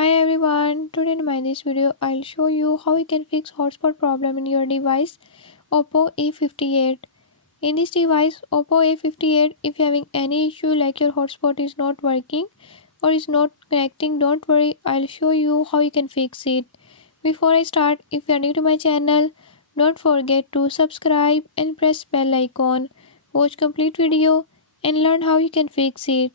Hi everyone, today in this video I'll show you how you can fix hotspot problem in your device Oppo A58. In this device Oppo A58, if you're having any issue like your hotspot is not working or is not connecting, don't worry, I'll show you how you can fix it. Before I start, if you're new to my channel, don't forget to subscribe and press bell icon. Watch complete video and learn how you can fix it.